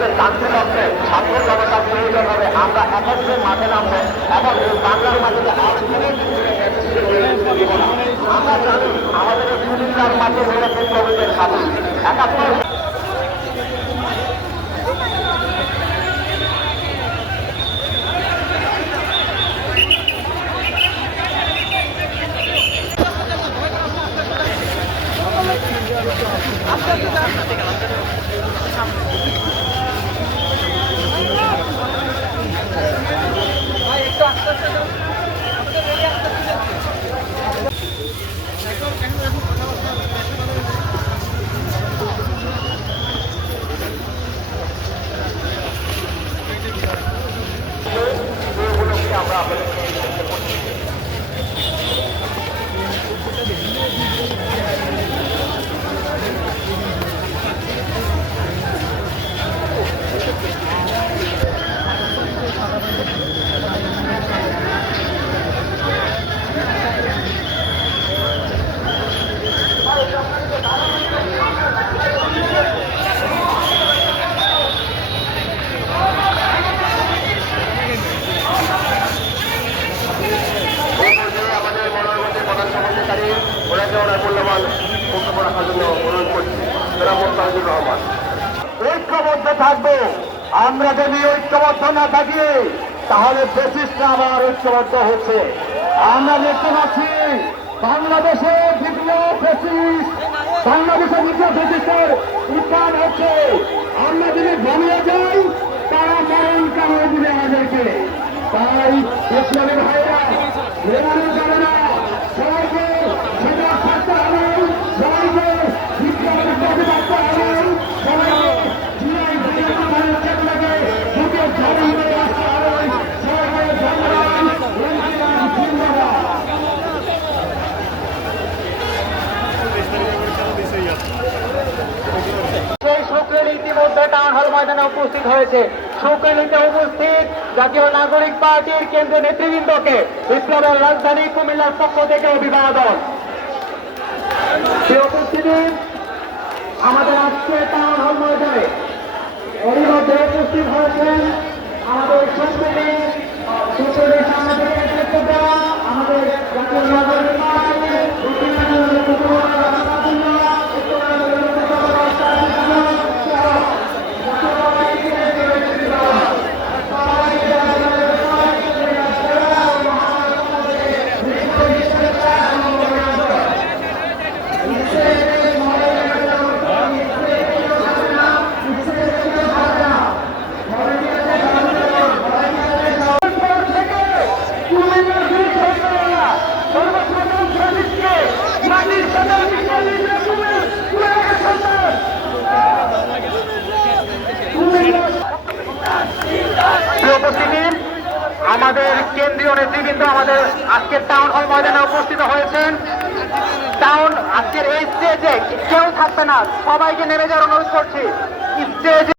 বাংলাদেশের শান্তি লক্ষ্যে ছাত্র জনতা প্রয়োজন হবে আমরা একত্রে মাঠে নামবো এবং এই বাংলার মাঝে আমরা জানি আমাদের এই কুমিল্লার মাঝে রয়েছে প্রবীণের সাথে ৭১। আমরা আপনাদের ঐক্যবদ্ধ থাকবো। আমরা যদি ঐক্যবদ্ধ না থাকি তাহলে ফ্যাসিস্টরা আবার ঐক্যবদ্ধ হচ্ছে। আমরা দেখতে পাচ্ছি বাংলাদেশের দ্বিতীয় ফ্যাসিস্ট উত্থান হচ্ছে। আমরা যদি ঘনিয়ে যাই তারা মরণ কামড়ে দিবে আমাদেরকে। তাই ইসলামী ভাইরা মেলানো যাবে না, সবাইকে সজাগ থাকতে হবে, সবাইকে বিপ্লবের পথে থাকতে হবে, সবাইকে জুলাই চেতনাকে বুকে ধারণ করে রাখতে হবে। সবাইকে ইতিমধ্যে টাউন হল ময়দানে উপস্থিত হয়েছে। শুক্রনীতে উপস্থিত জাতীয় নাগরিক পার্টির কেন্দ্রীয় নেতৃবৃন্দকে বিপ্লবের রাজধানী কুমিল্লার পক্ষ থেকে অভিবাদন। উপস্থিতি আমাদের আজকে টাউন হল ময়দানে এরই মধ্যে উপস্থিত হয়েছেন আমাদের শুক্রনীর সামনে থেকে নেতৃত্ব দেওয়া আমাদের জাতীয় নাগরিক পার্টির আমাদের কেন্দ্রীয় নেতৃবৃন্দ আমাদের আজকের টাউন হল ময়দানে উপস্থিত হয়েছেন। আজকের এই স্টেজে কেউ থাকবে না, সবাইকে নেমে যাওয়ার অনুরোধ করছি। স্টেজে